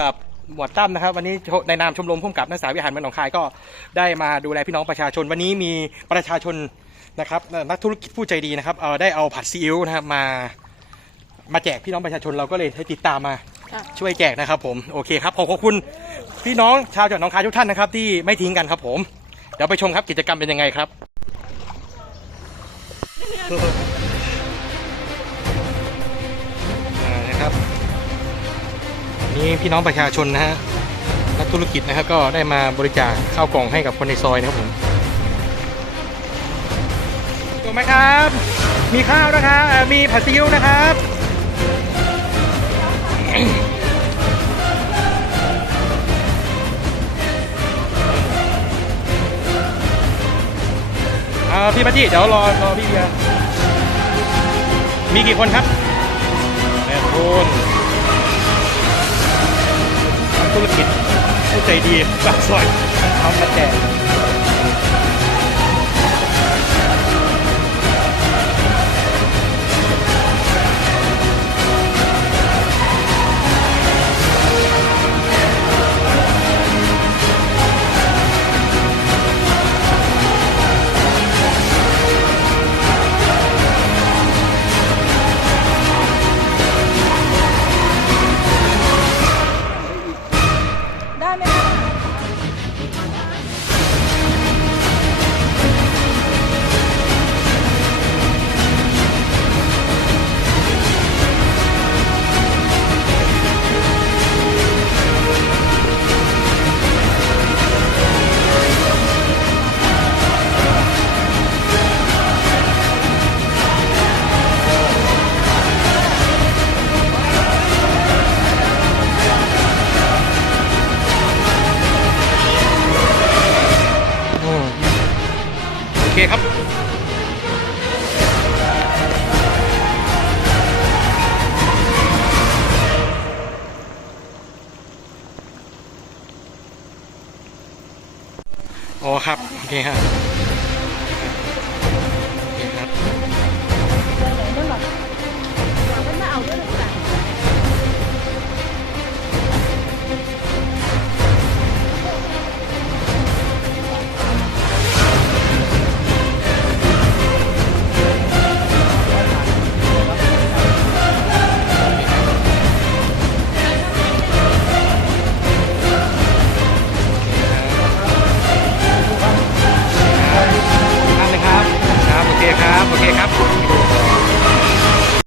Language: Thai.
กับหมวดตั้มนะครับ วันนี้ในนามชมรมพุ่มกับนักศึกษาวิหารเมืองหนองคายก็ได้มาดูแลพี่น้องประชาชน วันนี้มีประชาชนนะครับนักธุรกิจผู้ใจดีนะครับเอ่อได้เอาผัดซีอิ๊วนะครับมามาแจกพี่น้องประชาชนเราก็เลยให้ติดตามมาค่ะช่วยแจกนะครับ ผมโอเคครับขอบคุณพี่น้องชาวจังหวัดหนองคายทุกท่านนะครับ ที่ไม่ทิ้งกันครับผม เดี๋ยวไปชมครับกิจกรรมเป็นยังไงครับอ่านะครับ นี่พี่น้องประชาชนนะฮะนักธุรกิจนะครับก็ได้มาบริจาคข้าวกล่องให้กับคนในซอยนะครับผมถูกไหมครับ มีข้าวนะครับมีผัดซีอิ๊วนะครับอ่าพี่ปาจี้เดี๋ยวรอรอพี่เบียมีกี่คนครับแปดคน ธุรกิจผู้ใจดีปากซอยทำมาแจก เคครับอ๋อครับ โอเคครับ